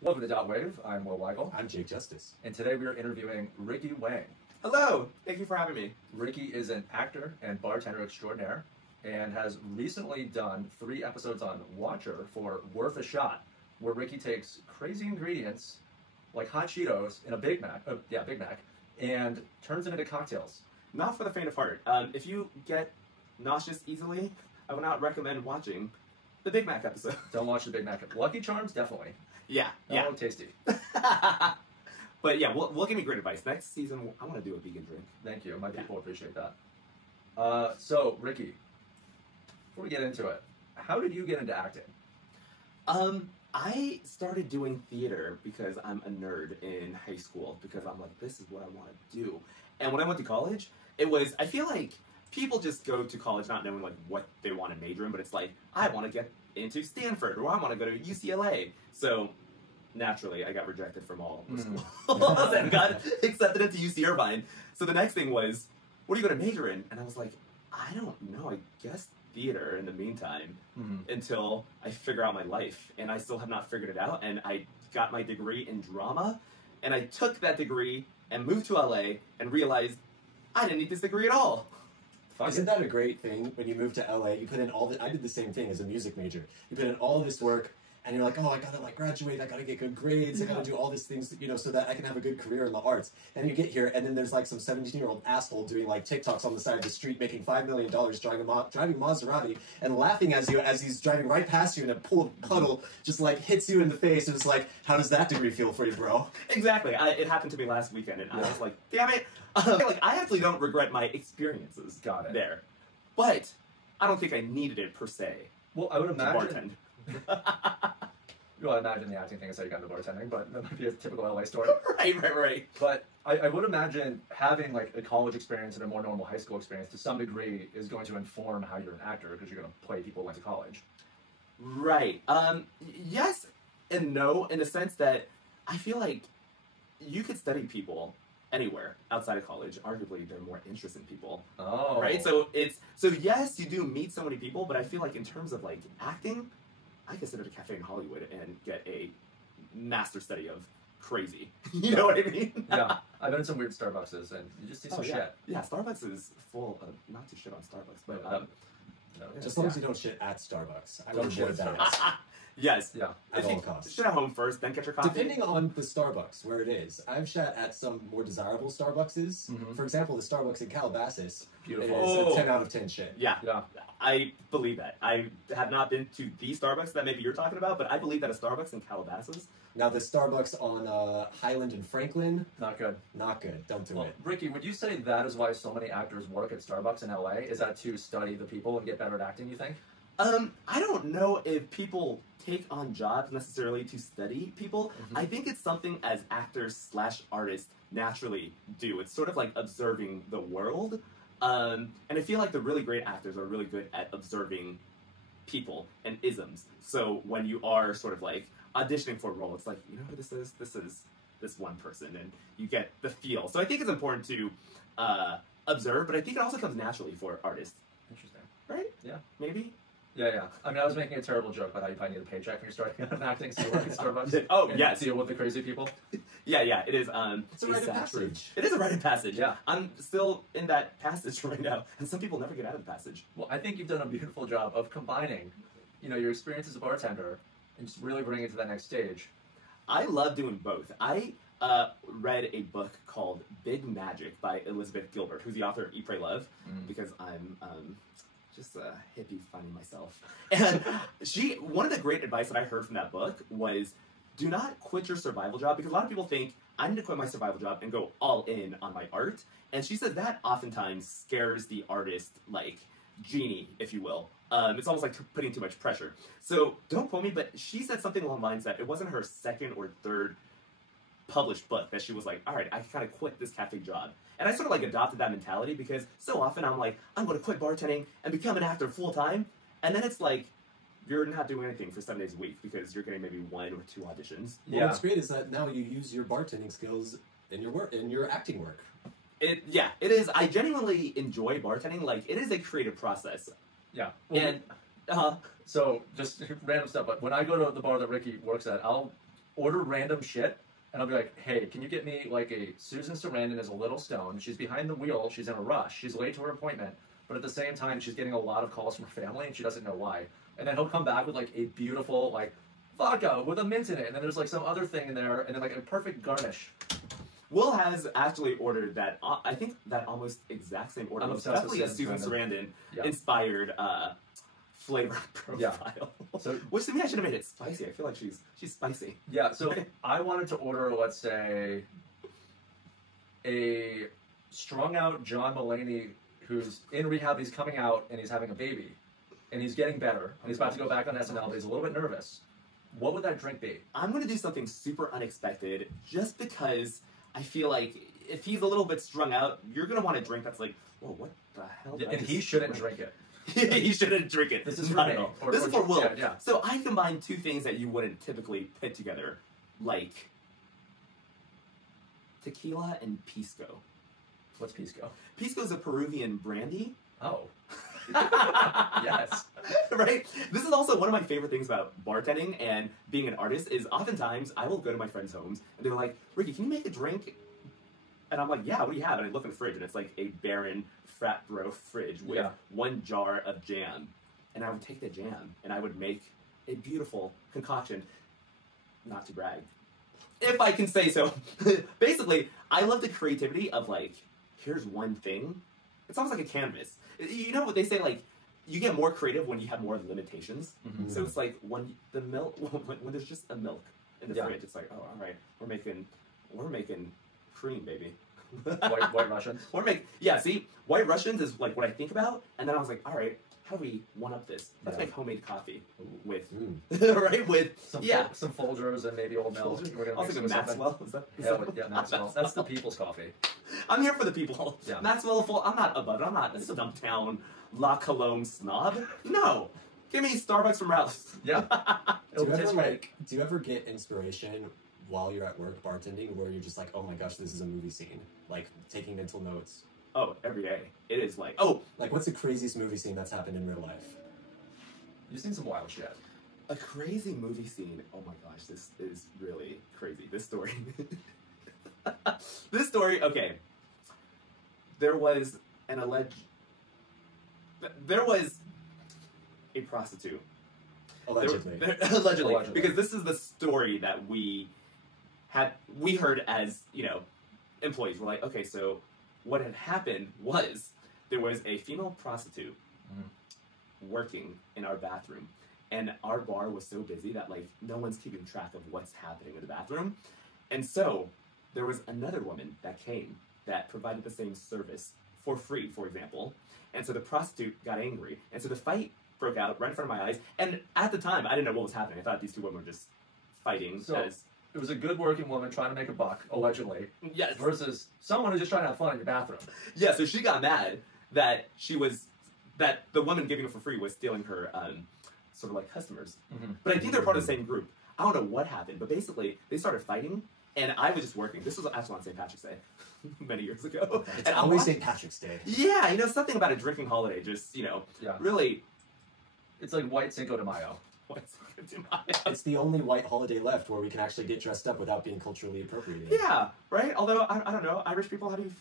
Welcome to Dot Wave. I'm Will Weigel. I'm Jake Justice. And today we are interviewing Ricky Wang. Hello! Thank you for having me. Ricky is an actor and bartender extraordinaire and has recently done 3 episodes on Watcher for Worth a Shot, where Ricky takes crazy ingredients like hot Cheetos in a Big Mac, and turns them into cocktails. Not for the faint of heart. If you get nauseous easily, I would not recommend watching the Big Mac episode. Don't watch the Big Mac. Lucky Charms, definitely. Yeah. Oh, tasty. But yeah, we'll give me great advice. Next season, I want to do a vegan drink. Thank you. My people appreciate that. So, Ricky, before we get into it, how did you get into acting? I started doing theater because I'm a nerd in high school, because I'm like, this is what I want to do. And when I went to college, I feel like people just go to college not knowing like what they want to major in, but it's like, I want to get into Stanford, or I want to go to UCLA. So naturally, I got rejected from all the schools and got accepted into UC Irvine. So the next thing was, what are you going to major in? And I was like, I don't know, I guess theater in the meantime, until I figure out my life. And I still have not figured it out. And I got my degree in drama, and I took that degree and moved to LA and realized I didn't need this degree at all. Isn't that a great thing? When you move to LA, you put in I did the same thing as a music major. You put in all this work, and you're like, oh, I gotta like graduate, I gotta get good grades, I gotta do all these things, you know, so that I can have a good career in the arts. And you get here, and then there's like some 17-year-old asshole doing like TikToks on the side of the street, making $5 million, driving Maserati, and laughing as he's driving right past you in a pool of puddle, just like hits you in the face, and it's like, how does that degree feel for you, bro? Exactly. It happened to me last weekend, and I was like, damn it. I actually don't regret my experiences there. But I don't think I needed it per se. Well, I would imagine. Bartend. Well, I imagine the acting thing is how you got into bartending, but that might be a typical LA story. Right. But I would imagine having like a college experience and a more normal high school experience to some degree is going to inform how you're an actor, because you're going to play people who went to college. Right. Yes and no, in the sense that I feel like you could study people anywhere outside of college. Arguably, they're more interesting people. Oh. Right? So yes, you do meet so many people, but I feel like in terms of like acting, I could sit at a cafe in Hollywood and get a master study of crazy. You know what I mean? Yeah. I've been in some weird Starbucks and you just see some shit. Yeah, Starbucks is full of, not to shit on Starbucks, but no, as long as you don't shit at Starbucks. I would avoid that. Yes. Yeah. At all costs. Shit at home first, then get your coffee. Depending on the Starbucks, where it is. I've shat at some more desirable Starbuckses. For example, the Starbucks in Calabasas is a 10 out of 10 shit. Yeah. I believe that. I have not been to the Starbucks that maybe you're talking about, but I believe that a Starbucks in Calabasas. Now, the Starbucks on Highland and Franklin, not good. Not good. Don't do it. Ricky, would you say that is why so many actors work at Starbucks in LA? Is that to study the people and get better at acting, you think? I don't know if people take on jobs necessarily to study people. I think it's something as actors / artists naturally do. It's sort of like observing the world. And I feel like the really great actors are really good at observing people and isms. So when you are sort of like auditioning for a role, it's like, you know who this is? This is this one person, and you get the feel. So I think it's important to observe, but I think it also comes naturally for artists. Interesting. Right? Yeah. Maybe? Yeah. I mean, I was making a terrible joke about how you probably need a paycheck when you're starting out in acting, so you work at Starbucks. Oh, and yes. deal with the crazy people. Yeah, it is. It's a rite of passage. It is a rite of passage. Yeah. I'm still in that passage right now, and some people never get out of the passage. Well, I think you've done a beautiful job of combining, your experience as a bartender and just really bringing it to that next stage. I love doing both. I read a book called Big Magic by Elizabeth Gilbert, who's the author of Eat, Pray, Love, because I'm just a hippie finding myself. And one of the great advice that I heard from that book was, do not quit your survival job, because a lot of people think, I need to quit my survival job and go all in on my art. And she said that oftentimes scares the artist, like, genie, if you will. It's almost like putting too much pressure. So don't quote me, but she said something along the lines that it wasn't her second or third published book that she was like, all right, I kind of quit this cafe job. And I sort of like adopted that mentality, because so often I'm like, I'm going to quit bartending and become an actor full time. And then it's like, you're not doing anything for 7 days a week because you're getting maybe 1 or 2 auditions. Well, what's great is that now you use your bartending skills in your work, in your acting work. It is. I genuinely enjoy bartending. Like, it is a creative process. Yeah. And So just random stuff. But when I go to the bar that Ricky works at, I'll order random shit, and I'll be like, "Hey, can you get me like a Susan Sarandon is a little stoned. She's behind the wheel. She's in a rush. She's late to her appointment, but at the same time, she's getting a lot of calls from her family, and she doesn't know why." And then he'll come back with like a beautiful like vodka with a mint in it, and then there's like some other thing in there, and then like a perfect garnish. Will has actually ordered that. I think that almost exact same order. I'm was obsessed with definitely a Susan Susan Sarandon inspired flavor profile. So, which to me, I should have made it spicy. I feel like she's spicy. Yeah. So I wanted to order, let's say, a strung out John Mulaney who's in rehab. He's coming out and he's having a baby, and he's getting better. And he's about to go back on SNL, but he's a little bit nervous. What would that drink be? I'm going to do something super unexpected just because I feel like if he's a little bit strung out, you're going to want a drink that's like, whoa, what the hell? Yeah, and he shouldn't drink it. He shouldn't drink it. This is for not me. at all. Or, This is for Will. Yeah. So I combined two things that you wouldn't typically put together, like tequila and pisco. What's pisco? Pisco is a Peruvian brandy. Oh. Yes. Right? This is also one of my favorite things about bartending and being an artist is oftentimes I will go to my friends' homes and they're like, Ricky, can you make a drink? And I'm like, yeah, what do you have? And I look in the fridge and it's like a barren frat bro fridge with one jar of jam. And I would take the jam and I would make a beautiful concoction, not to brag, if I can say so. Basically, I love the creativity of like, here's one thing. It's almost like a canvas. You know what they say, like, you get more creative when you have more limitations. Mm-hmm. So it's like when the milk, when there's just a milk in the fridge, it's like, oh, all right, we're making cream, baby. White Russians. See, White Russians is like what I think about, and then I was like, all right, how do we one up this? Let's make homemade coffee with, right? With some Folgers and maybe old milk. We're gonna also make Maxwell. Maxwell. That's the people's coffee. I'm here for the people. Yeah. Maxwell, I'm not above it. I'm not a dumbtown La Cologne snob. No, give me Starbucks from Ralph's. Yeah. Do you ever get inspiration while you're at work bartending, where you're just like, oh my gosh, this is a movie scene, like taking mental notes? Oh, every day. It is like, like what's the craziest movie scene that's happened in real life? You've seen some wild shit. A crazy movie scene. Oh my gosh, this is really crazy. This story. This story, okay. There was a prostitute. Allegedly. Allegedly. Because this is the story that we heard as, employees. We're like, okay, so what had happened was there was a female prostitute working in our bathroom. And our bar was so busy that, like, no one's keeping track of what's happening in the bathroom. And so there was another woman that came that provided the same service for free, for example. And so the prostitute got angry. And so the fight broke out right in front of my eyes. And at the time, I didn't know what was happening. I thought these two women were just fighting. So it was a good working woman trying to make a buck, allegedly. Yes. Versus someone who's just trying to have fun in your bathroom. Yeah, so she got mad that the woman giving it for free was stealing her sort of like customers. Mm-hmm. But I think they're part of the same group. I don't know what happened, but basically they started fighting, and I was just working. This was actually on St. Patrick's Day, many years ago. It's always St. Patrick's Day. Yeah, something about a drinking holiday, just, really. It's like white Cinco de Mayo. White Cinco de Mayo. It's the only white holiday left where we can actually get dressed up without being culturally appropriated. Yeah, right? Although, I don't know, Irish people, how do you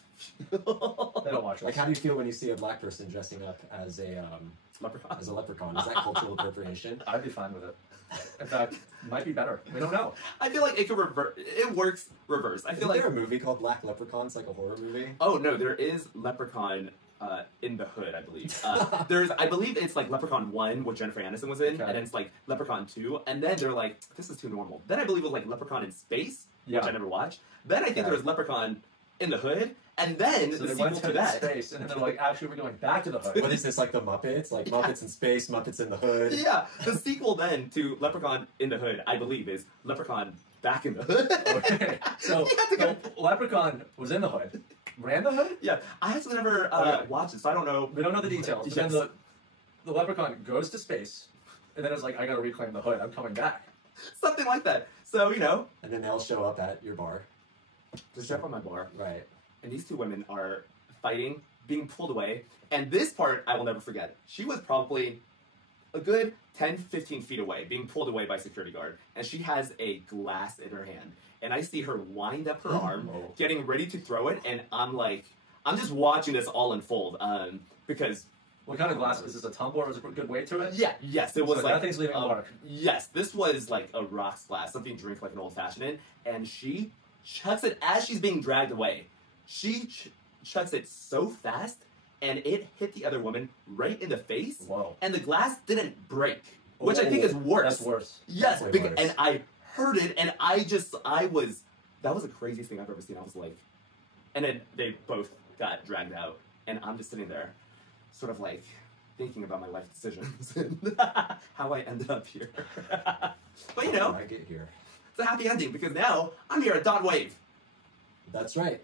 feel? They don't watch us. Like, how do you feel when you see a black person dressing up as a leprechaun? As a leprechaun. Is that cultural appropriation? I'd be fine with it. In fact, it might be better. We don't know. I feel like it could it works reverse. I feel like there a movie called Black Leprechauns, like a horror movie? Oh no, there is Leprechaun in the Hood, I believe. I believe it's like Leprechaun 1, which Jennifer Aniston was in, and then it's like Leprechaun 2, and then they're like, this is too normal. Then I believe it was like Leprechaun in Space, which I never watched. Then I think there was Leprechaun in the Hood, and then the sequel to that. Space, and then they're like, actually, we're going back to the Hood. What is this, like the Muppets? Like Muppets in Space, Muppets in the Hood? Yeah, the sequel then to Leprechaun in the Hood, I believe, is Leprechaun Back in the Hood. Okay, so Leprechaun was in the Hood. Ran the Hood? Yeah, I actually never watched it, so I don't know. We don't know the details. But then the Leprechaun goes to space, and then it's like, I gotta reclaim the Hood. I'm coming back. Something like that. So, And then they'll show up at your bar. Just show up on my bar. Right. And these two women are fighting, being pulled away. And this part, I will never forget. She was probably a good 10, 15 feet away, being pulled away by a security guard, and she has a glass in her hand. And I see her wind up her arm, getting ready to throw it, and I'm just watching this all unfold, because... What kind of glass? Is this a tumbler? Was it a good weight to it? Yeah, yes, it was so like... that thing's leaving a mark. Yes, this was like a rocks glass, something you drink like an old-fashioned in, and she chucks it as she's being dragged away. She chucks it so fast, and it hit the other woman right in the face, Whoa. and the glass didn't break, which I think is worse. That's worse. Yes, That's because, worse. and I heard it, and that was the craziest thing I've ever seen. I was like, and then they both got dragged out, and I'm just sitting there, sort of like thinking about my life decisions and how I ended up here. But you know, I get here. it's a happy ending because now I'm here at Dot Wave. That's right.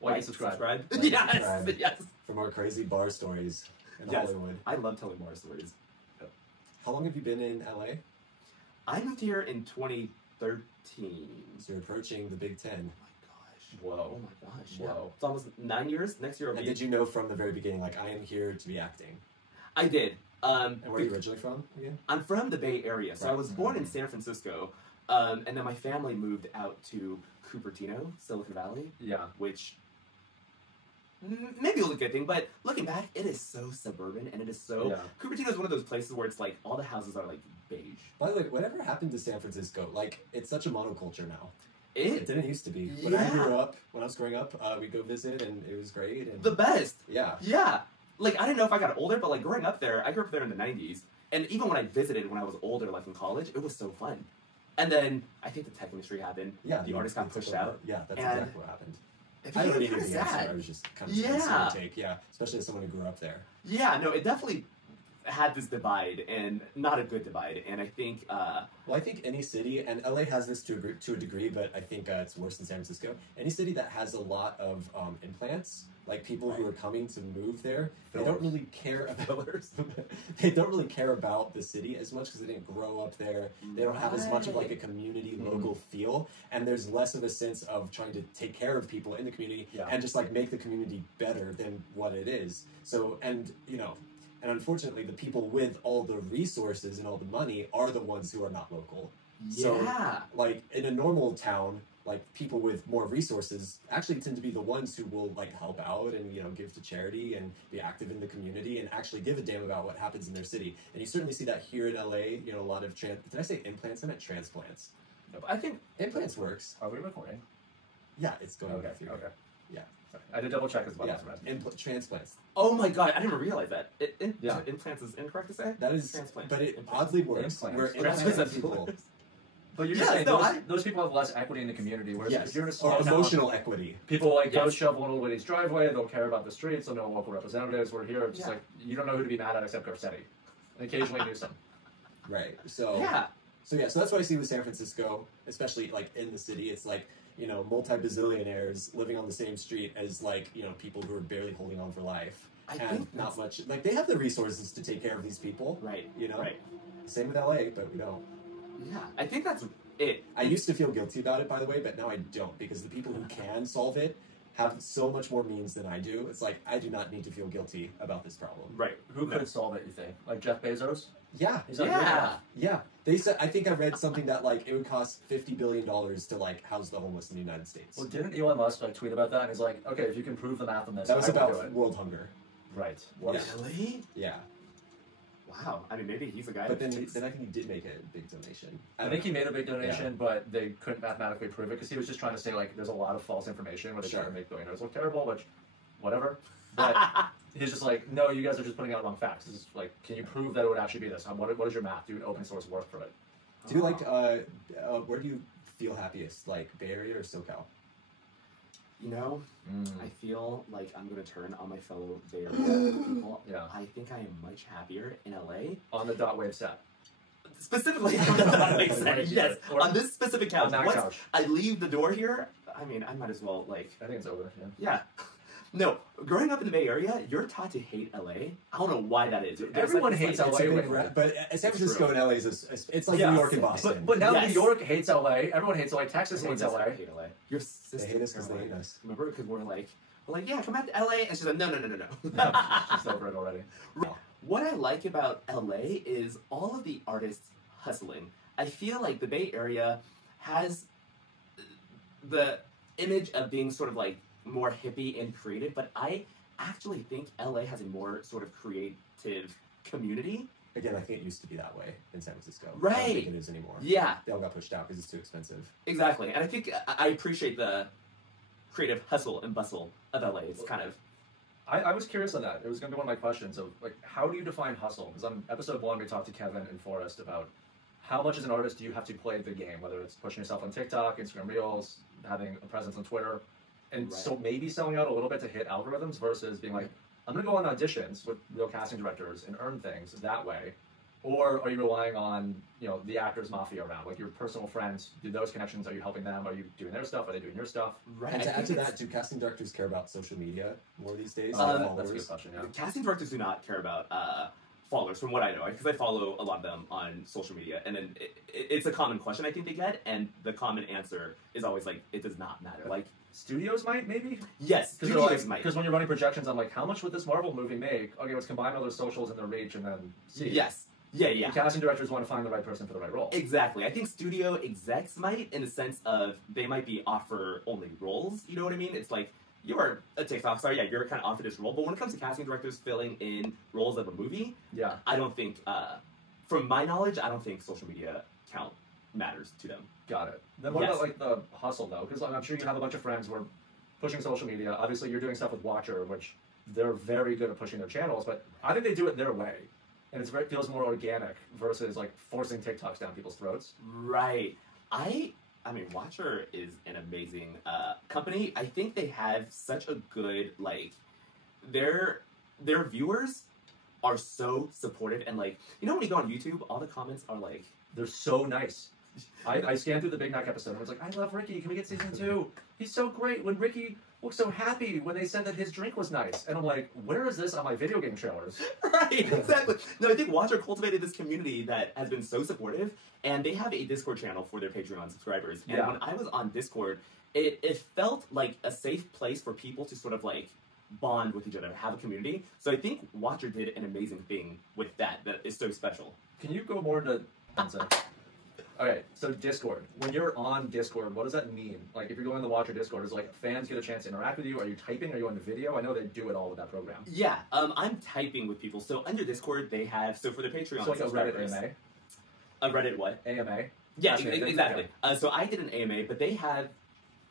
Like and subscribe. Like and Yes, subscribe. yes. For more crazy bar stories in Yes. Hollywood. I love telling more stories. How long have you been in LA? I moved here in 2013. So you're approaching the Big Ten. Whoa. Oh my gosh. Whoa. Yeah. It's almost 9 years. Next year will And be. did you know from the very beginning, like, I am here to be acting? I did. And where are you originally from again? I'm from the Bay Area, so I Right. was born in San Francisco, and then my family moved out to Cupertino, Silicon Valley, Yeah. which maybe was a good thing, but looking back, it is so suburban, and it is so... Yeah. Cupertino is one of those places where it's like, all the houses are like beige. By the way, whatever happened to San Francisco? Like, it's such a monoculture now. It It, didn't used to be. When Yeah. I grew up, when I was growing up, we'd go visit, and it was great. And the best. yeah. Yeah. Like, I didn't know if I got older, but like growing up there, I grew up there in the 90s. And even when I visited when I was older, like in college, it was so fun. And then I think the tech industry happened. Yeah. The artists got pushed out. Yeah, that's And exactly what happened. It I don't became really know kinda the answer. sad. I was just kind of Yeah. take. Yeah, especially as someone who grew up there. Yeah, no, it definitely had this divide, and not a good divide. And I think, Well, I think any city, and LA has this to a degree, but I think it's worse in San Francisco. Any city that has a lot of implants, like people who are coming to move there, they don't really care about they don't really care about the city as much because they didn't grow up there. They don't have as much of like a community local feel, and there's less of a sense of trying to take care of people in the community Yeah. and just like make the community better than what it is. So, and you know. And unfortunately, the people with all the resources and all the money are the ones who are not local. So, yeah. like, in a normal town, like, people with more resources actually tend to be the ones who will, like, help out and, you know, give to charity and be active in the community and actually give a damn about what happens in their city. And you certainly see that here in LA, you know, a lot of did I say implants? I meant transplants. I think Implants works. Are we recording? Yeah, it's going Okay. through. Okay. Yeah. Sorry. I did double check as well. Yeah, transplants. Oh my god, I didn't even realize that. Yeah. Implants is incorrect to say? That is, Transplant. but it Implants. oddly works. Implants. Where Transplants implants are people, But you're Yes, just saying no, those people have less equity in the community. Whereas yes, if you're in a or small town, emotional equity. people like go Yes. shovel an old lady's driveway. They'll care about the streets. They'll know local representatives. We're here. It's just Yeah. like you don't know who to be mad at except Garcetti, and occasionally Newsom. Right. So Yeah. So that's what I see with San Francisco, especially like in the city. It's like, you know, multi-bazillionaires living on the same street as like, you know, people who are barely holding on for life. I And think not much like they have the resources to take care of these people. Right. You know? Right. Same with LA, but we don't. Yeah. I think that's it. I used to feel guilty about it, by the way, but now I don't, because the people who can solve it have so much more means than I do. It's like I do not need to feel guilty about this problem. Right. Who No. could solve it? You think? Like Jeff Bezos? Yeah. He's not Yeah. Yeah. They said I think I read something that like it would cost $50 billion to like house the homeless in the United States. Well, didn't Elon Musk like tweet about that? And he's like, okay, if you can prove the math on this, That was I will do about it. world hunger. Right. Yeah. Really? Yeah. Wow. I mean, maybe he's a guy. But that then thinks- I think he did make a big donation. I think he made a big donation, but they couldn't mathematically prove it because he was just trying to say like there's a lot of false information where they try to Sure. make billionaires look terrible, which whatever. But he's just like, no, you guys are just putting out wrong facts. This is like, can you prove that it would actually be this? What is your math? Do open source work for it? Do you like where do you feel happiest? Like Bay Area or SoCal? You know, Mm. I feel like I'm going to turn on my fellow Bay Area people. Yeah. I think I am much happier in LA. On the dot wave set. Specifically on the Broadway set, Right yes. here. Or On this specific couch. on that Once couch. I leave the door here, I mean, I might as well, like, I think it's over. Yeah. yeah. No, growing up in the Bay Area, you're taught to hate LA. I don't know why that is. There's Everyone this, hates like, LA. It's a big wait. but San Francisco true. and LA is it's like Yeah. New York and Boston. But now Yes. New York hates LA. Everyone hates LA. Texas Everyone hates does LA. hate LA. Your sister They hate us because they hate us. Remember, because we're like, yeah, come out to LA, and she's like, no. She's over it already. what I like about LA is all of the artists hustling. I feel like the Bay Area has the image of being sort of like more hippie and creative, but I actually think LA has a more sort of creative community. Again, I think it used to be that way in San Francisco. Right. I don't think it is anymore. Yeah, They all got pushed out because it's too expensive. exactly. And I think I appreciate the creative hustle and bustle of LA. It's kind of I was curious on that. It was going to be one of my questions of like, how do you define hustle? Because on episode 1, we talked to Kevin and Forrest about how much as an artist do you have to play the game, whether it's pushing yourself on TikTok, Instagram Reels, having a presence on Twitter, and Right. so maybe selling out a little bit to hit algorithms versus being like, I'm going to go on auditions with real casting directors and earn things that way. Or are you relying on, you know, the actors mafia around, like your personal friends? Do those connections, are you helping them? Are you doing their stuff? Are they doing your stuff? right. And I to add think to it's- that, do casting directors care about social media more these days? Um, Like That's a good followers? question, yeah. Casting directors do not care about followers, from what I know, because I follow a lot of them on social media, and then it's a common question I think they get, and the common answer is always like, it does not matter. Like, Studios might, maybe? yes, studios might. Because when you're running projections, I'm like, how much would this Marvel movie make? Okay, let's combine all their socials and their reach and then see. Yes, yeah. The casting directors want to find the right person for the right role. Exactly. I think studio execs might, in the sense of they might be offer only roles. You know what I mean? It's like, you're a TikTok star, yeah, you're kind of offered this role. But when it comes to casting directors filling in roles of a movie, Yeah. I don't think, from my knowledge, I don't think social media count matters to them. Got it. Then what Yes. about like the hustle though? Because I'm sure you have a bunch of friends who are pushing social media. Obviously, you're doing stuff with Watcher, which they're very good at pushing their channels, but I think they do it their way, and it feels more organic versus like forcing TikToks down people's throats. Right. I mean, Watcher is an amazing company. I think they have such a good, like, their viewers are so supportive, and like, you know, when you go on YouTube, all the comments are like, They're so nice. I scanned through the Big Mac episode and I was like, I love Ricky. Can we get season 2? He's so great. When Ricky looked so happy when they said that his drink was nice. And I'm like, where is this on my video game trailers? right, exactly. No, I think Watcher cultivated this community that has been so supportive, and they have a Discord channel for their Patreon subscribers. And Yeah. when I was on Discord, it felt like a safe place for people to sort of like bond with each other, have a community. So I think Watcher did an amazing thing with that is so special. Can you go more into... Okay, so Discord. When you're on Discord, what does that mean? Like, if you're going to the Watcher Discord, is it like fans get a chance to interact with you? Are you typing? Are you on the video? I know they do it all with that program. Yeah, I'm typing with people. So under Discord, they have, so for the Patreon So like a Reddit subscribers- AMA? A Reddit what? AMA? Yeah, That's it, exactly. okay. So I did an AMA, but they have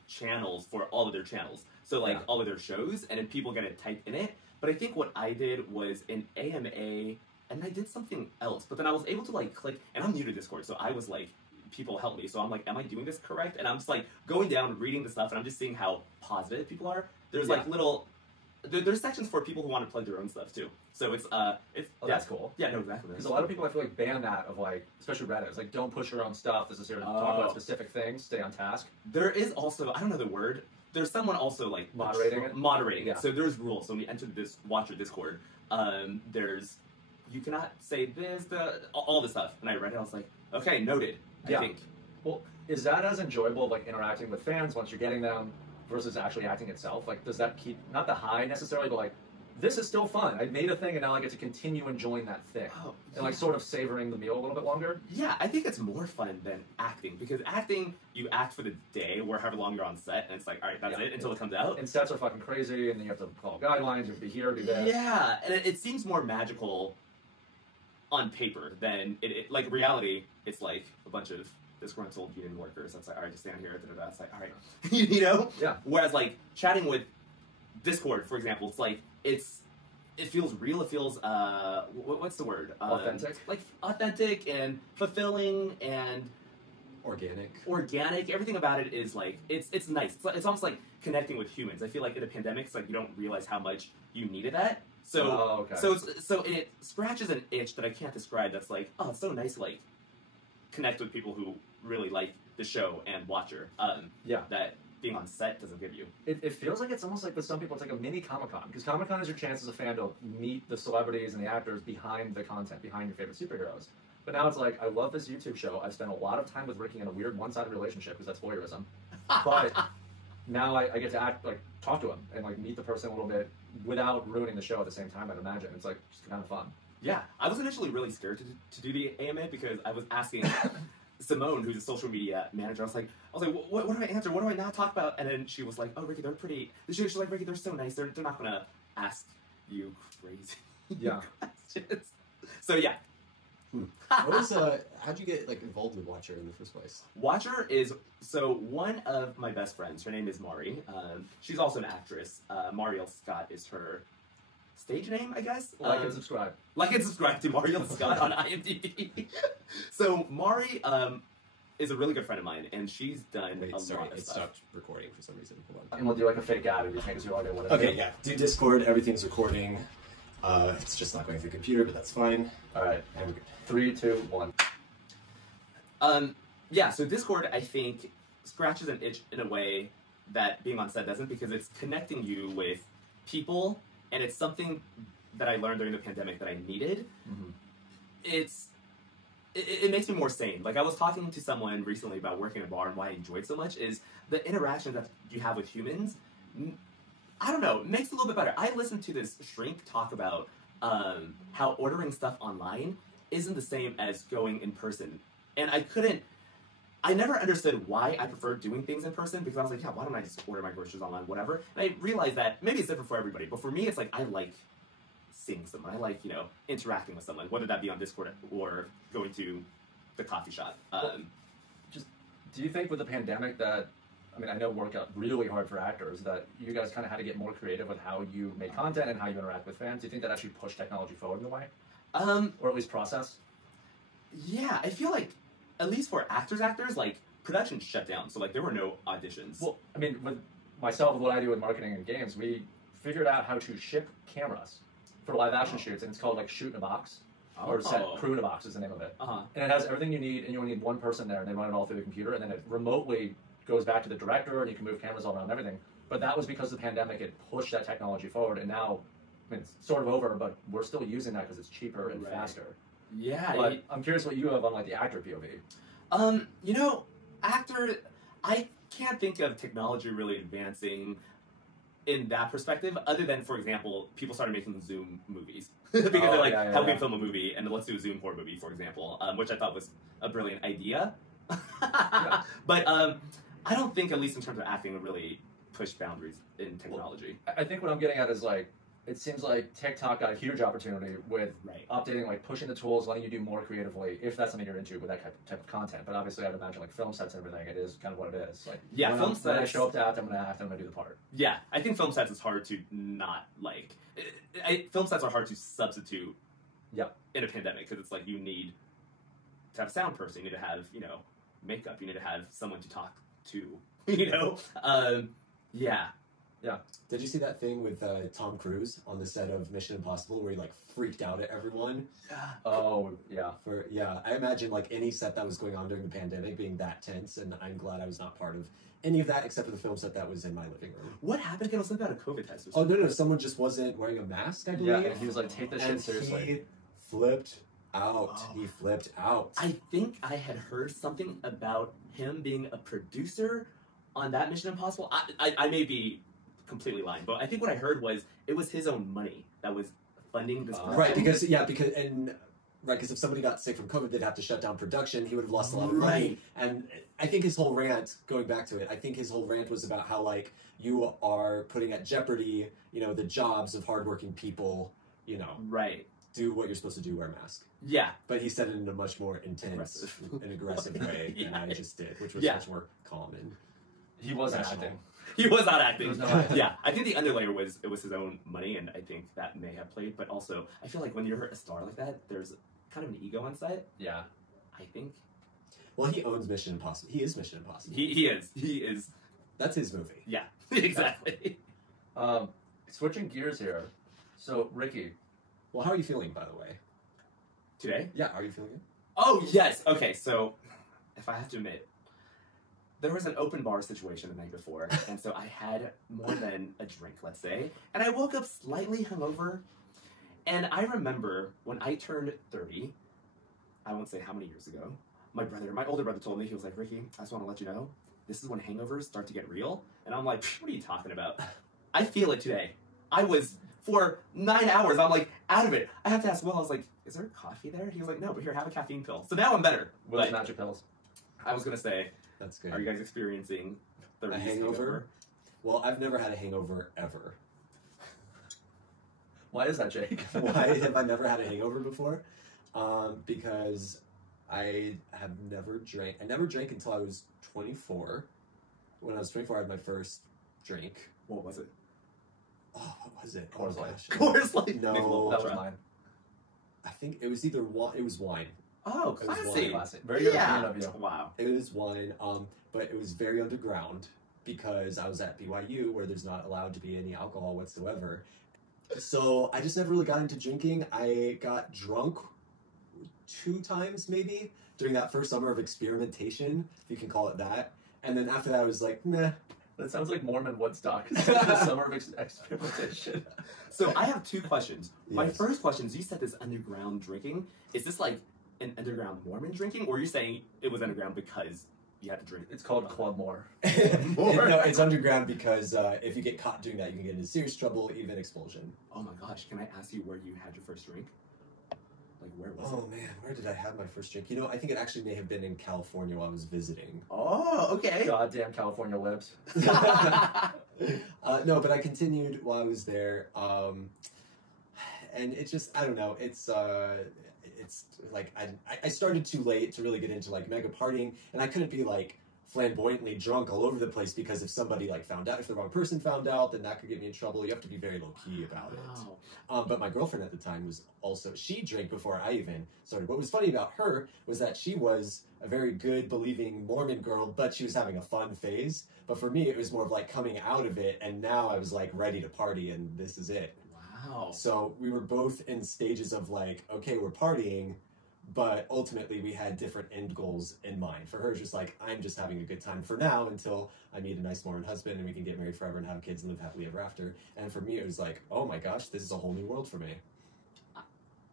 channels for all of their channels. So like Yeah. all of their shows, and then people get to type in it. But I think what I did was an AMA, and I did something else. But then I was able to like click, and I'm new to Discord, so I was like, people help me. So I'm like, am I doing this correct? And I'm just like going down, reading the stuff, and I'm just seeing how positive people are. There's like Yeah. little, there's sections for people who want to plug their own stuff too. So it's Oh, yeah. that's cool. Yeah, no, exactly. Because a lot of people, I feel like, ban that of like, especially Reddit. It's like, don't push your own stuff. This is here to talk Oh. about specific things. Stay on task. There is also, I don't know the word, there's someone also like Moderating it? Moderating Yeah. it. So there's rules. So when you enter this Watcher Discord, there's, you cannot say this, all this stuff. And I read it, I was like, okay, noted. I Yeah. think. Well, is that as enjoyable, like interacting with fans once you're getting them, versus actually acting itself? Like, does that keep, not the high necessarily, but like, this is still fun. I made a thing and now I get to continue enjoying that thing. Oh, And like sort of savoring the meal a little bit longer. Yeah, I think it's more fun than acting, because acting, you act for the day or however long you're on set, and it's like, all right, that's Yeah. it until it comes out. And sets are fucking crazy, and then you have to follow guidelines, you have to be here, do this. Yeah, and it seems more magical on paper than like reality. It's like a bunch of disgruntled union workers. That's like, all right, just stand here. Da-da-da. It's like, all right, you know. Yeah. Whereas like chatting with Discord, for example, it's like it feels real. It feels what's the word? Authentic? Like authentic and fulfilling and Organic. Everything about it is like it's nice. It's almost like connecting with humans. I feel like in a pandemic, it's like you don't realize how much you needed that. So Oh, okay. so it scratches an itch that I can't describe. That's like, oh, it's so nice to like connect with people who really like the show and Watcher. Yeah. That being on set doesn't give you. It feels like it's almost like with some people, it's like a mini Comic-Con. Because Comic-Con is your chance as a fan to meet the celebrities and the actors behind the content, behind your favorite superheroes. But now it's like, I love this YouTube show. I've spent a lot of time with Ricky in a weird one-sided relationship, because that's voyeurism. But now I get to talk to him and like meet the person a little bit without ruining the show at the same time, I'd imagine. It's like just kind of fun. Yeah, I was initially really scared to do the AMA because I was asking Simone, who's a social media manager. I was like, what do I answer? What do I not talk about? And then she was like, oh, Ricky, they're pretty. She's like, Ricky, they're so nice. They're not gonna ask you crazy questions. So yeah. What was how'd you get like involved with Watcher in the first place? Watcher is one of my best friends. Her name is Mari. She's also an actress. Mariel Scott is her stage name, I guess. Like and subscribe. Like and subscribe to Mariel Scott on IMDb. So Mari is a really good friend of mine, and she's done a lot of stuff. It stopped recording for some reason. Hold on. And we'll do like a fake ad of your changes you audio, whatever. Okay, yeah. Do Discord. Everything's recording. It's just not going through the computer, but that's fine. All right. And we're good. 3, 2, 1. Yeah, so Discord, I think, scratches an itch in a way that being on set doesn't, because it's connecting you with people, and it's something that I learned during the pandemic that I needed. Mm-hmm. It makes me more sane. Like, I was talking to someone recently about working in a bar, and why I enjoyed so much is the interaction that you have with humans. I don't know, it makes it a little bit better. I listened to this shrink talk about how ordering stuff online isn't the same as going in person. And I never understood why I preferred doing things in person, because I was like, yeah, why don't I just order my groceries online, whatever. And I realized that maybe it's different for everybody, but for me, it's like, I like seeing someone. I like, interacting with someone, whether that be on Discord or going to the coffee shop. Do you think with the pandemic that, I know work out really hard for actors, that you guys kind of had to get more creative with how you make content and how you interact with fans? Do you think that actually pushed technology forward in a way? Or at least process? Yeah, I feel like, at least for actors, like, production shut down, so, like, there were no auditions. Well, with myself, with what I do with marketing and games, we figured out how to ship cameras for live action shoots, and it's called, like, Shoot in a Box. Or Set Crew in a Box is the name of it. And it has everything you need, and you only need one person there, and they run it all through the computer, and then it remotely goes back to the director, and you can move cameras all around and everything. But that was because of the pandemic, it pushed that technology forward, and now, it's sort of over, but we're still using that because it's cheaper and faster. Yeah. But I'm curious what you have on, like, the actor POV. Actor, I can't think of technology really advancing in that perspective, other than, for example, people started making Zoom movies. Because they're like, how can we film a movie, and let's do a Zoom horror movie, for example, which I thought was a brilliant idea. But I don't think, at least in terms of acting, it really pushed boundaries in technology. Well, I think what I'm getting at is, like, it seems like TikTok got a huge opportunity with updating, like, pushing the tools, letting you do more creatively, if that's something you're into with that type of content. But obviously, I'd imagine, like, film sets and everything, it is kind of what it is. Like, yeah, film sets. When I show up to act, I'm going to act, I'm going to do the part. Yeah, I think film sets is hard to not, like... film sets are hard to substitute in a pandemic, because it's like, you need to have a sound person, you need to have, makeup, you need to have someone to talk to, Yeah. Did you see that thing with Tom Cruise on the set of Mission Impossible where he like freaked out at everyone? Oh, yeah. I imagine like any set that was going on during the pandemic being that tense, and I'm glad I was not part of any of that except for the film set that was in my living room. What happened again? Was something about a COVID test or something? Oh, no, someone just wasn't wearing a mask, I believe. Yeah, and he was like, take this shit seriously. He flipped out. Oh. He flipped out. I think I had heard something about him being a producer on that Mission Impossible. I may be completely lying, but I think what I heard was it was his own money that was funding this production. Right, because if somebody got sick from COVID, they'd have to shut down production. He would have lost a lot of money. And I think his whole rant, going back to it, I think his whole rant was about how like you are putting at jeopardy, the jobs of hardworking people, Right. Do what you're supposed to do, wear a mask. Yeah. But he said it in a much more intense and aggressive way than I just did, which was much more calm and he wasn't acting. He was not acting. Yeah, I think the underlayer was his own money, and I think that may have played. But also, I feel like when you're a star like that, there's kind of an ego on set. Yeah, I think. Well, he owns Mission Impossible. He is Mission Impossible. He is. That's his movie. Yeah, exactly. Switching gears here. So, Ricky. Well, how are you feeling, by the way? Today? Yeah, are you feeling good? Oh, yes. Okay, so, if I have to admit, there was an open bar situation the night before, and so I had more than a drink, let's say, and I woke up slightly hungover, and I remember when I turned 30, I won't say how many years ago, my older brother told me, he was like, Ricky, I just want to let you know, this is when hangovers start to get real, and I'm like, what are you talking about? I feel it today. I was for 9 hours. I'm like out of it. I have to ask Will. I was like, "Is there coffee there?" He was like, "No, but here, have a caffeine pill." So now I'm better. Will's But magic pills. I was gonna say, That's good. are you guys experiencing the A hangover? Well, I've never had a hangover ever. Why is that, Jake? Why have I never had a hangover before? Because I have never drank. I never drank until I was 24. When I was 24, I had my first drink. What was it? Oh, what was it? Coors Oh, Light. gosh. Coors Light. No. Michelob That was Ultra. mine. I think it was either wine. It was wine. Oh, It was classy. Classic. Very European Yeah. of you. Wow. It was wine. But it was very underground because I was at BYU where there's not allowed to be any alcohol whatsoever. So I just never really got into drinking. I got drunk 2 times maybe during that first summer of experimentation, if you can call it that. And then after that, I was like, nah. That sounds like Mormon Woodstock. The summer of experimentation. So I have 2 questions. My Yes. first question is, you said this underground drinking. Is this like an underground Mormon drinking, or are you saying it was underground because you had to drink? It's called Club More. No, it's underground because if you get caught doing that, you can get into serious trouble, even expulsion. Oh my gosh, can I ask you where you had your first drink? Like, where was Oh man, where did I have my first drink? You know, I think it actually may have been in California while I was visiting. it? Oh, okay. Goddamn California libs. No, but I continued while I was there, and it just, I don't know, it's like, I started too late to really get into like mega partying, and I couldn't be like flamboyantly drunk all over the place because if somebody like found out, if the wrong person found out, then that could get me in trouble. You have to be very low key about it. Wow. But my girlfriend at the time was also, she drank before I even started. What was funny about her was that she was a very good, believing Mormon girl, but she was having a fun phase. But for me, it was more of like coming out of it, and now I was like ready to party, and this is it. Wow. So we were both in stages of like, okay, we're partying, but ultimately we had different end goals in mind. For her, it's just like, I'm just having a good time for now until I meet a nice Mormon husband and we can get married forever and have kids and live happily ever after. And for me, it was like, oh my gosh, this is a whole new world for me.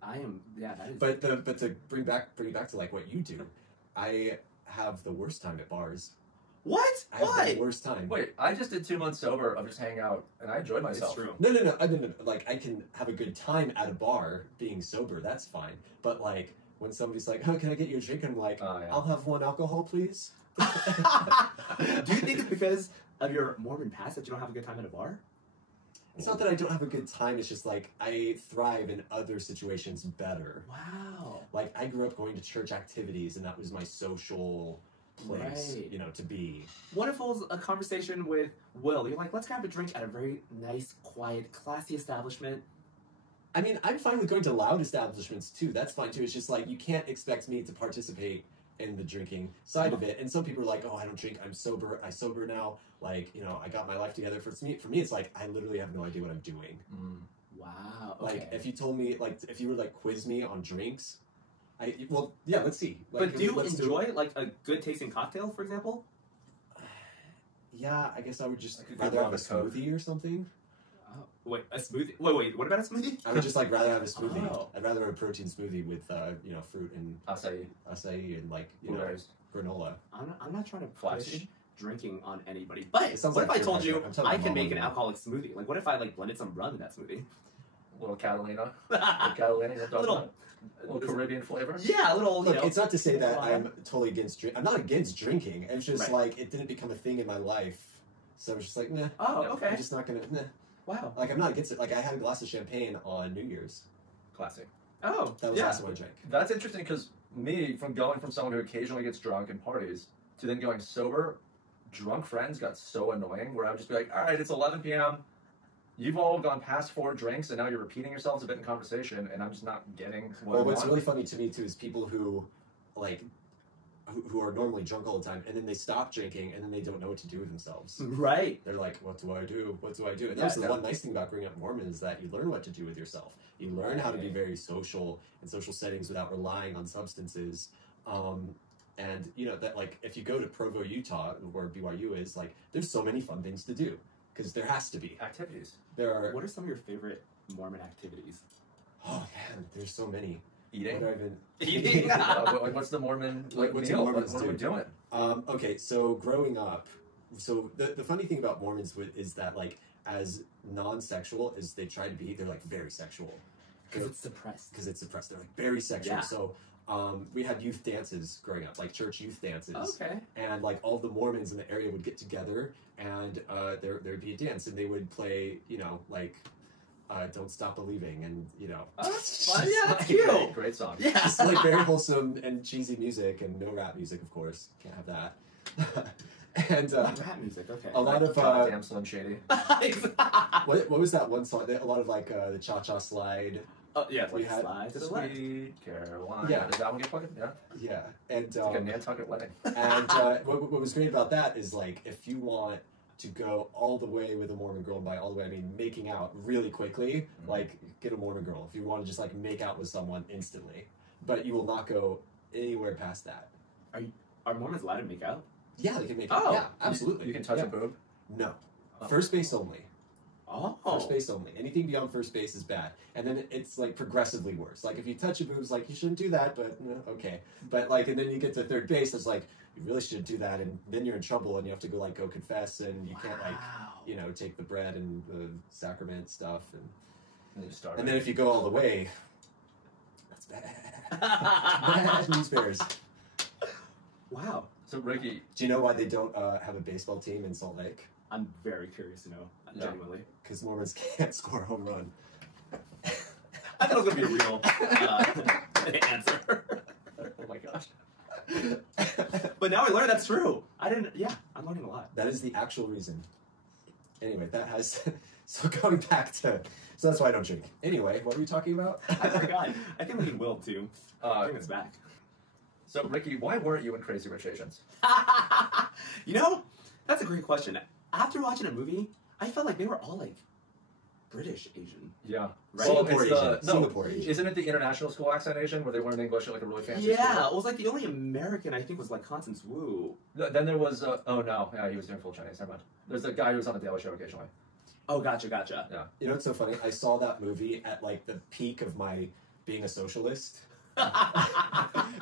I am, yeah, that is. But to bring back to like what you do, I have the worst time at bars. What? I have Why? the worst time. Wait, I just did 2 months sober of just hanging out, and I enjoyed It's myself. true. No. Like, I can have a good time at a bar being sober. That's fine. But like, when somebody's like, "Oh, can I get you a drink?" I'm like, Oh, yeah. "I'll have 1 alcohol, please." Do you think it's because of your Mormon past that you don't have a good time at a bar? It's not that I don't have a good time. It's just like I thrive in other situations better. Wow. Like I grew up going to church activities, and that was my social place, Right. you know, to be. What if it was a conversation with Will? You're like, let's grab a drink at a very nice, quiet, classy establishment. I mean, I'm fine with going to loud establishments too. That's fine too. It's just like you can't expect me to participate in the drinking side of it. And some people are like, "Oh, I don't drink. I'm sober. I sober now. Like, you know, I got my life together." For me, it's like I literally have no idea what I'm doing. Mm. Wow. Okay. Like, if you told me, like, if you were like quiz me on drinks, well, yeah, let's see. Like, but do you let's enjoy like a good tasting cocktail, for example? Yeah, I guess I would just I could rather go have a with Coke. smoothie or something. Wait, a smoothie? Wait, what about a smoothie? I would just like rather have a smoothie. Oh. I'd rather have a protein smoothie with you know, fruit and Acai, acai and like, you know, blueberries. granola. I'm not trying to Flash. push drinking on anybody, but It sounds what like if I told peer you pressure. I'm telling I my can mom make an now. alcoholic smoothie? Like, what if I like blended some rum in that smoothie? Little Catalina. Catalina, you're talking Little- about? Little Caribbean flavor. Yeah, a little. Look, you know, it's not to say that wine. I'm totally against drink. I'm not against drinking. It's just Right. like it didn't become a thing in my life, so I was just like, nah. Oh, Yeah, okay. I'm just not gonna. Nah. Wow. Like I'm not against it. Like I had a glass of champagne on New Year's. Classic. Oh, That was yeah. the last one I drank. That's interesting because me, from going from someone who occasionally gets drunk and parties to then going sober, drunk friends got so annoying where I would just be like, all right, it's 11 p.m. You've all gone past 4 drinks and now you're repeating yourselves a bit in conversation and I'm just not getting what I Well, what's want. really funny to me too is people who, like, who are normally drunk all the time, and then they stop drinking, and then they don't know what to do with themselves. Right. They're like, "What do I do? What do I do?" And Yeah, that's the yeah. one nice thing about growing up Mormon is that you learn what to do with yourself. You learn how to be Right. very social in social settings without relying on substances. And you know that, like, if you go to Provo, Utah, where BYU is, like, there's so many fun things to do because there has to be. Activities. There are. What are some of your favorite Mormon activities? Oh man, there's so many. Eating. What do I even? Eating. What's the Mormon Like, what's meal? the Mormons what are we do? doing? Okay, so growing up, so the funny thing about Mormons is that, like, as non-sexual as they try to be. They're like very sexual. Because it's suppressed. Because it's suppressed. They're like very sexual. Yeah. So we had youth dances growing up, like church youth dances. Okay. And like all the Mormons in the area would get together, and there'd be a dance, and they would play, you know, like "Don't Stop Believing," and you know. Oh, that's fun. just Yeah, that's like- cute. Great song. Yeah. Just like very wholesome and cheesy music, and no rap music, of course. Can't have that. And Rap music. Okay. a lot of Goddamn Slim Shady. what was that one song? A lot of like the Cha Cha Slide. Yeah, it's We like had slide to the left. Sweet Caroline. Yeah. Does that one get played? Yeah. Yeah, and It's like a Nantucket wedding. and what was great about that is like if you want to go all the way with a Mormon girl, and by all the way I mean making out really quickly, like get a Mormon girl. If you want to just like make out with someone instantly, but you will not go anywhere past that. Are Mormons allowed to make out? Yeah, they can make Oh. out. Yeah, absolutely. You can touch yeah. a boob. No, Oh. first base only. Oh. First base only. Anything beyond first base is bad. And then it's like progressively worse. Like if you touch a boobs, like you shouldn't do that, but okay. But like, and then you get to third base, it's like you really shouldn't do that, and then you're in trouble, and you have to go confess, and you can't Wow. take the bread and the sacrament stuff, And you start. and then if you go all the way, that's bad. Bad news bears. Wow. So Ricky, Do you know why they don't have a baseball team in Salt Lake? I'm very curious to know, Yeah. genuinely. Because Mormons can't score a home run. I thought it was going to be a real answer. oh my gosh. But now I learned that's true. I didn't, yeah, I'm learning a lot. That is the actual reason. Anyway, that has. So going back to. So that's why I don't drink. Anyway, what were we talking about? I forgot. I think we need Will to bring this back. So Ricky, why weren't you in Crazy Rich Asians? You know, that's a great question. After watching a movie, I felt like they were all like British Asian. Yeah. Right? Well, Singapore it's the, Asian. no, Singapore Asian. Isn't it the international school accent Asian where they learn English at like a really fancy Yeah, school? it was like the only American I think was like Constance Wu. Then there was, oh no, yeah, he was doing full Chinese, never mind. There's a guy who was on the Daily Show occasionally. Oh, gotcha. You know what's so funny? I saw that movie at like the peak of my being a socialist.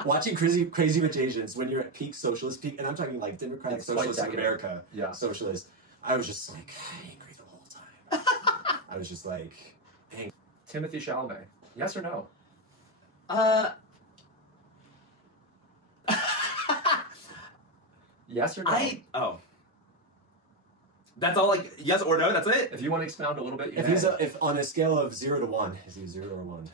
Watching Crazy Rich Asians when you're at peak socialist peak, and I'm talking like Democratic It's quite Socialists of decadent. America, Yeah. socialist. I was just like angry the whole time. I was just like, angry. Timothy Chalamet, yes or no? Yes or no? That's all, like, yes or no, that's it? If you want to expound a little bit, you If may. if on a scale of 0 to 1, is he 0 or 1?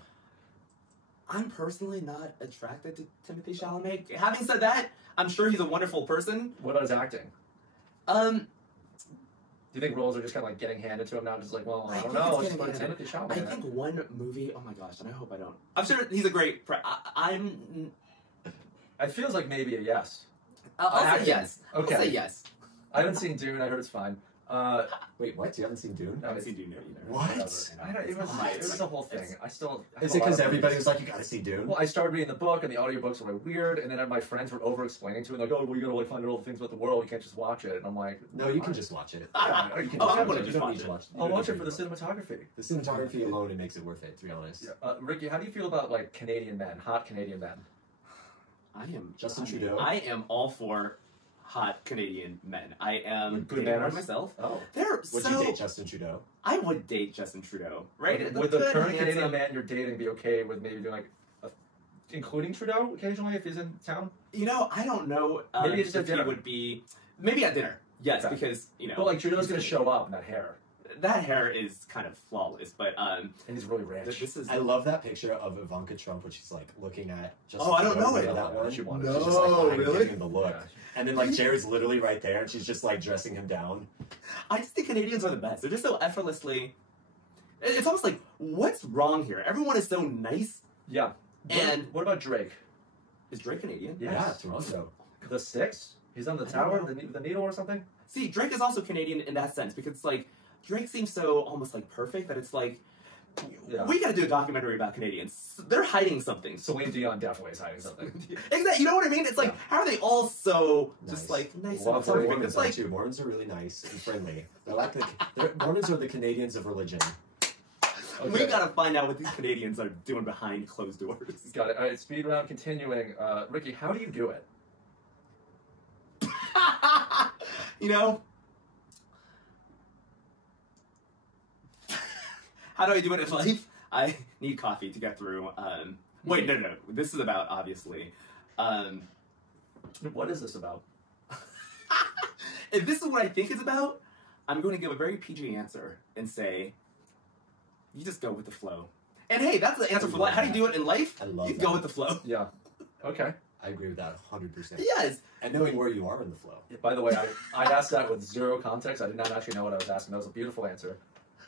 I'm personally not attracted to Timothy Chalamet. Having said that, I'm sure he's a wonderful person. What about his acting? Um, Do you think roles are just kind of like getting handed to him now? Just like, well, I don't think know. it's Let's just getting put handed. Timothy Chalamet I in it. think one movie, oh my gosh, and I hope I don't. I'm sure he's a great, It feels like maybe a yes. I'll say Acting. yes. Okay. I'll say yes. I haven't seen Dune. I heard it's fine. Wait, what? You haven't seen Dune? I haven't seen Dune either. What? Whatever, I don't, it was What? it was a whole thing. I still. have Is a it lot because of everybody movies. was like, you gotta see Dune? Well, I started reading the book, and the audiobooks were weird, and then my friends were over-explaining to me, like, oh, well, you gotta like find out all the things about the world, you can't just watch it. And I'm like, No, you can just watch it. Yeah, you can Oh, just I'm watch gonna it. just You don't watch need it. to watch it. I'll watch it for the cinematography. The cinematography alone, it makes it worth it, to be honest. Yeah. Ricky, how do you feel about like Canadian men, hot Canadian men? Justin Trudeau? I am all for hot Canadian men. I am With good dating one manners? myself. Oh. They're Would so. you date Justin Trudeau? I would date Justin Trudeau, right? Would the good, current Canadian handsome- man you're dating be okay with maybe doing like, including Trudeau occasionally if he's in town? You know, I don't know. Maybe just at if he dinner. would be. Maybe at dinner. Yes, Okay. because you know. But like Trudeau's gonna show up in that hair, That hair is kind of flawless, but and he's really rich. this is. I love that picture of Ivanka Trump when she's like looking at Justin Oh, I don't Trudeau. know it. That one. She wanted She's to. just like No, behind him, really? giving him the look. Yeah. And then like Jared's literally right there, and she's just like dressing him down. I just think Canadians are the best. They're just so effortlessly. It's almost like, what's wrong here? Everyone is so nice. Yeah. And- what about Drake? Is Drake Canadian? Yes. Yeah, Toronto. The Six? He's on the I tower, don't the needle or something? See, Drake is also Canadian in that sense because, like, Drake seems so almost like perfect that it's like, Yeah. we gotta do a documentary about Canadians. They're hiding something. Celine Dion definitely is hiding something. Exactly. You know what I mean? It's like, Yeah. how are they all so just Nice. like nice Lovely. and Some perfect? Mormons It's are like, too. Mormons are really nice and friendly. They're like Mormons are the Canadians of religion. we Okay. gotta find out what these Canadians are doing behind closed doors. Got it. All right, speed round continuing. Ricky, how do you do it? You know, How do I do it in life? I need coffee to get through. Wait, no. This is about, obviously. What is this about? If this is what I think it's about, I'm going to give a very PG answer and say, you just go with the flow. And hey, that's the answer for life. How do you do it in life? I love You that. go with the flow. Yeah. Okay. I agree with that 100%. Yes. And knowing where you are in the flow. By the way, I asked that with zero context. I did not actually know what I was asking. That was a beautiful answer.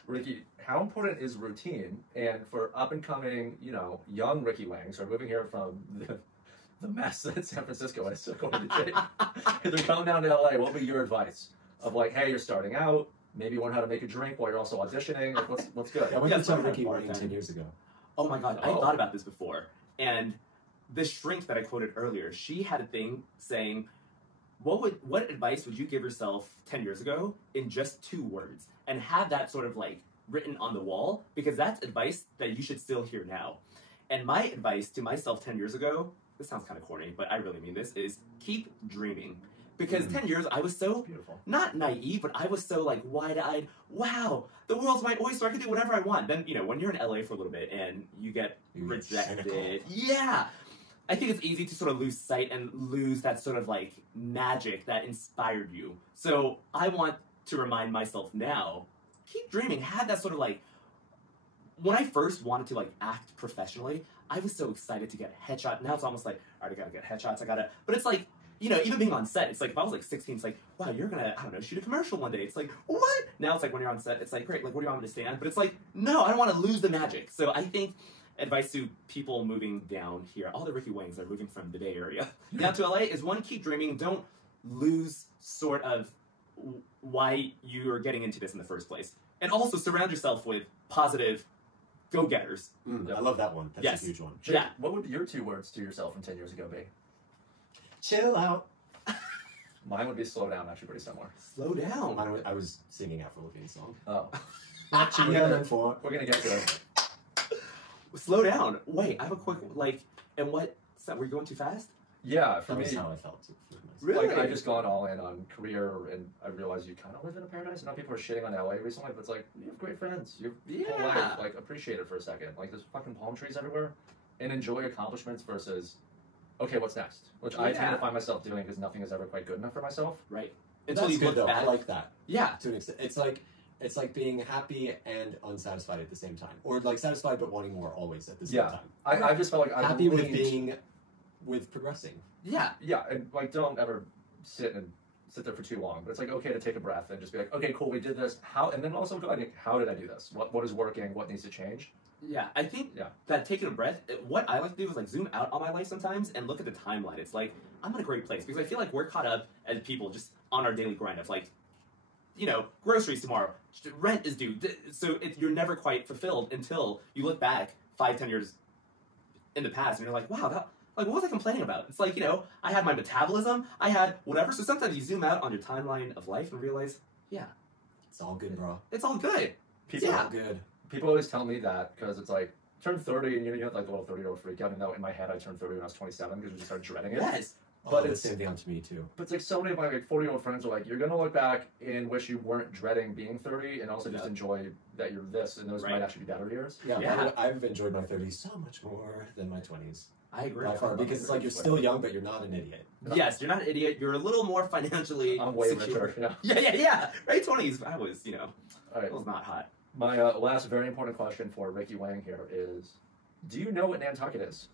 Ricky, how important is routine? And for up-and-coming, young Ricky Wang, so moving here from the mess that's San Francisco, I still going to Jake. If they're coming down to LA, what would be your advice? Of like, hey, you're starting out, maybe learn how to make a drink while you're also auditioning. Like, what's good? Yeah, when Yeah, did you so Ricky hard. Wang 10 years ago? Oh my God, I thought about this before. And the shrink that I quoted earlier, she had a thing saying, what advice would you give yourself 10 years ago in just 2 words? And have that sort of like written on the wall, because that's advice that you should still hear now. And my advice to myself 10 years ago, this sounds kind of corny, but I really mean this, is keep dreaming. Because 10 years, I was so, Beautiful. not naive, but I was so like wide-eyed, wow, the world's my oyster, I can do whatever I want. Then, when you're in LA for a little bit and you get You get rejected, cynical. yeah. I think it's easy to sort of lose sight and lose that sort of like magic that inspired you. So I want to remind myself now, keep dreaming, have that sort of like, when I first wanted to like act professionally, I was so excited to get a headshot. Now it's almost like, all right, I gotta get headshots, but it's like, even being on set, it's like, if I was like 16, it's like, wow, you're gonna, I don't know, shoot a commercial one day. It's like, what? Now it's like, when you're on set, it's like, great, like, what do you want me to stand? But it's like, no, I don't want to lose the magic. So I think advice to people moving down here, all the Ricky Wangs are moving from the Bay Area down to LA, is one, keep dreaming. Don't lose sort of why you are getting into this in the first place. And also surround yourself with positive go-getters. I love that one. That's Yes. a huge one. Jake, Yeah. what would your 2 words to yourself from 10 years ago be? Chill out. Mine would be slow down, actually pretty similar. Slow down. I was singing Avril Lavigne's song. Oh. What you yelling for? We're going to get to it. Slow down. Wait, I have a quick, and what, were you going too fast? Yeah, for That me, was how I felt. Really? like, I've just gone all in on career, and I realize you kind of live in a paradise. I know people are shitting on LA recently, but it's like, you have great friends. Your whole Yeah. life, like, appreciate it for a second. Like, there's fucking palm trees everywhere, and enjoy accomplishments versus, okay, what's next? Which I tend Yeah. to find myself doing because nothing is ever quite good enough for myself. Right. Until Until you you look though. back. I like that. Yeah. To an extent, it's like being happy and unsatisfied at the same time, or like satisfied but wanting more always at the same Yeah. time. I just felt like I Happy with really with progressing. Yeah. Yeah, and like don't ever sit there for too long. But it's like okay to take a breath and just be like, okay, cool, we did this. How and then also go, like, how did I do this? What is working? What needs to change? Yeah, I think Yeah. that taking a breath, what I like to do is like zoom out on my life sometimes and look at the timeline. It's like, I'm in a great place because I feel like we're caught up as people just on our daily grind of like, groceries tomorrow, rent is due. So you're never quite fulfilled until you look back 5-10 years in the past and you're like, wow, what was I complaining about? It's like, I had my metabolism, I had whatever. So sometimes you zoom out on your timeline of life and realize, yeah, It's all good, bro. it's all good. People, Yeah. All good. people always tell me that because it's like turn 30 and you have like the little 30-year-old freak out. And now in my head, I turned 30 when I was 27 because I just started dreading it. Yes. But But the it's- same thing on to me too. But it's like so many of my like 40-year-old friends are like, you're gonna look back and wish you weren't dreading being 30, and also just Yeah. enjoy that you're this, and those Right. might actually be better years. Yeah, Yeah. I've enjoyed my 30s so much more than my 20s. I agree. By far, because it's like you're still young, but you're not an idiot. Yes, you're not an idiot. You're a little more financially I'm way secure. richer. Yeah. Yeah. Right, 20s. I was, All right. it was not hot. My last very important question for Ricky Wang here is, do you know what Nantucket is?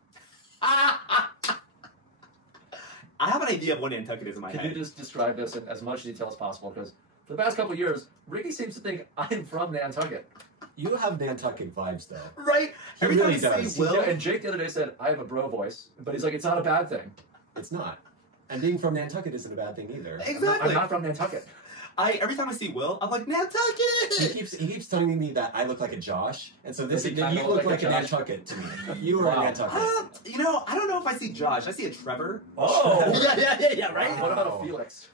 I have an idea of what Nantucket is in my Can head. you just describe this in as much detail as possible? Because for the past couple of years, Ricky seems to think I'm from Nantucket. You have Nantucket vibes, though. Right? He Every really time I does. say Will, Yeah, and Jake the other day said, I have a bro voice, but he's like, it's not a bad thing. It's not. And being from Nantucket isn't a bad thing either. Exactly. I'm not from Nantucket. every time I see Will, I'm like, He Nantucket! keeps telling me that I look like a Josh, and so this Does he you kinda look look like like a a Josh? Nantucket to me. You are Wow. a Nantucket. I don't know if I see Josh. I see a Trevor. Oh! Yeah, right? What about a Felix?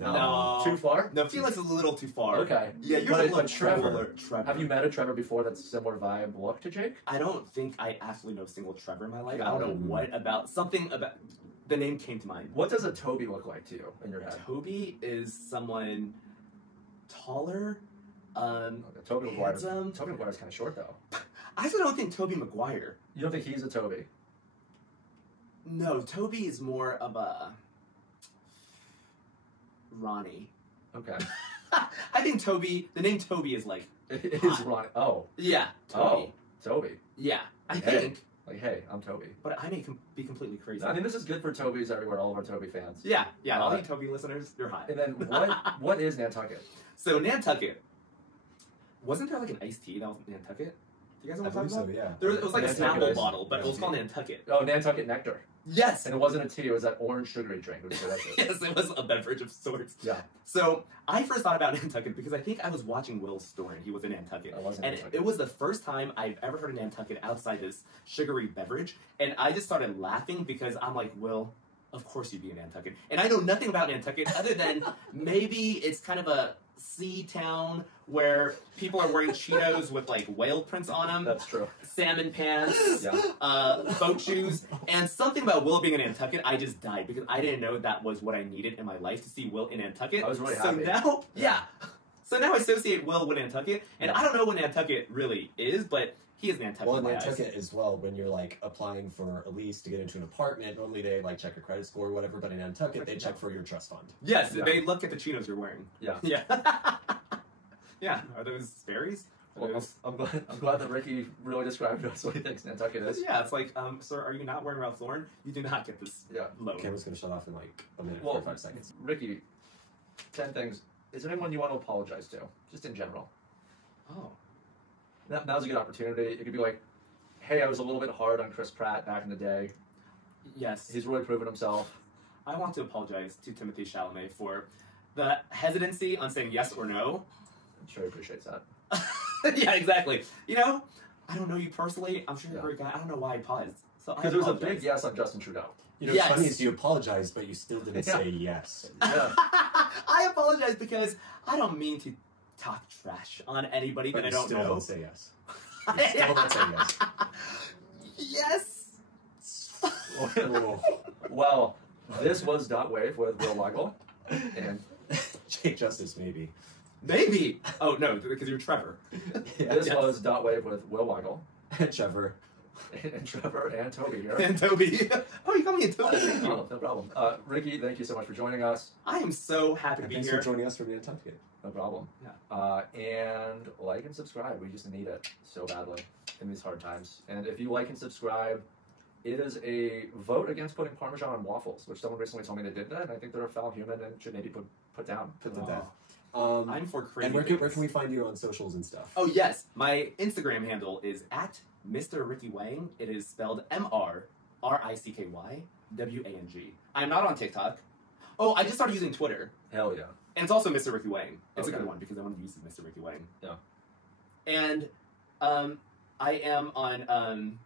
No. Too far? No, Felix is a little too far. Okay. Yeah, you're But- a little but Trevor, Trevor. Have you met a Trevor before that's similar vibe look to Jake? I don't think I absolutely know a single Trevor in my life. I don't know Mhm. what about something about the name came to mind. What does a Toby look like to you in your head? Toby is someone taller, Toby Maguire's handsome. kind of short though. I actually don't think Tobey Maguire. You don't think he's a Toby? No, Toby is more of a Ronnie. Okay. I think Toby. The name Toby is like. It is Ronnie. Oh. Yeah, Toby. Oh. Toby. Yeah, I Hey. think. Like, hey, I'm Toby. But I may be completely crazy. I mean, this is good for Tobys everywhere, all of our Toby fans. Yeah, all you Toby listeners, you're hot. And then what is Nantucket? So Nantucket, wasn't there like an iced tea that was Nantucket? Do you guys know I what I'm believe talking so, about? yeah. It was like a Nantucket Snapple ice- bottle, but it was iced called tea. Nantucket. Oh, Nantucket Nectar. Yes! And it wasn't a tea, it was that orange sugary drink. It was delicious. Yes, it was a beverage of sorts. Yeah. So I first thought about Nantucket because I think I was watching Will's story and he was in Nantucket. I was in And Nantucket. it was the first time I've ever heard of Nantucket outside this sugary beverage. And I just started laughing because I'm like, Will, of course you'd be in Nantucket. And I know nothing about Nantucket other than maybe it's kind of a sea town where people are wearing Cheetos with like whale prints on them, That's true. salmon pants, Yeah. boat shoes, and something about Will being in Nantucket. I just died because I didn't know that was what I needed in my life to see Will in Nantucket. I was really so happy. now, so now I associate Will with Nantucket, and Yeah. I don't know what Nantucket really is, but he is Nantucket. Well, in my eyes. Nantucket as well, when you're like applying for a lease to get into an apartment, normally they like check your credit score or whatever, but in Nantucket they check for your trust fund. Yes, Yeah. they look at the chinos you're wearing. Yeah. Yeah. Yeah. Are those Sperry's? Are Well, those- I'm glad that Ricky really described to us what he thinks Nantucket is. Yeah, it's like, sir, are you not wearing Ralph Lauren? You do not get this Yeah. loan. Camera's gonna shut off in like a minute, Well, 45 seconds. Ricky, 10 things. Is there anyone you want to apologize to? Just in general. Oh. Now's a good opportunity. It could be like, hey, I was a little bit hard on Chris Pratt back in the day. Yes. He's really proven himself. I want to apologize to Timothée Chalamet for the hesitancy on saying yes or no. I'm sure he appreciates that. Yeah, exactly. You know, I don't know you personally. I'm sure you're a Yeah. great guy. I don't know why I paused. So I Because there was a apologize. big yes on Justin Trudeau. You know, Yes. what's funny is you apologized, but you still didn't Yeah. say yes. Yeah. I apologize because I don't mean to talk trash on anybody But that I you don't still know. don't say yes. You still don't say yes. Yes. Oh. Well, this was Dot Wave with Will Weigel. And Jake Justice, maybe. Maybe. Oh no, because you're Trevor. Yeah. this Yes. was Dot Wave with Will Weigel. Trevor. And Trevor and Toby here. And Toby. Oh, you call me a Toby. Thank you. Oh, no problem. Ricky, thank you so much for joining us. I am so happy to And be thanks here. for joining us from Nantucket. No problem. Yeah. And like and subscribe. We just need it so badly in these hard times. And if you like and subscribe, it is a vote against putting Parmesan on waffles, which someone recently told me they did that, and I think they're a foul human and should maybe put down. Put to Oh. death. I'm for crazy. And where things. can we find you on socials and stuff? Oh yes, my Instagram handle is at Mr. Ricky Wang. It is spelled MrRickyWang. I'm not on TikTok. Oh, I just started using Twitter, Hell yeah. and it's also Mr. Ricky Wang. It's Okay. a good one because I want to use Mr. Ricky Wang. Yeah. And I am on damn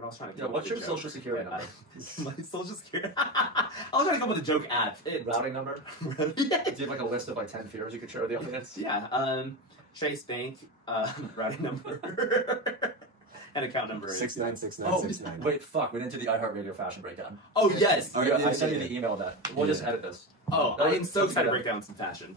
it, I was trying to. Yeah, come up what's with your a joke. social security And number? my social security. I was trying to come up with a joke app. Routing number? Do you have like a list of like 10 fears you could share with the audience? Yeah. Chase Bank routing number and account number. is- 696969. Wait, fuck. We didn't do the iHeartRadio fashion breakdown. Oh yes. I sent you the email that. We'll just Yeah. edit this. Oh, I am so excited to break down some fashion.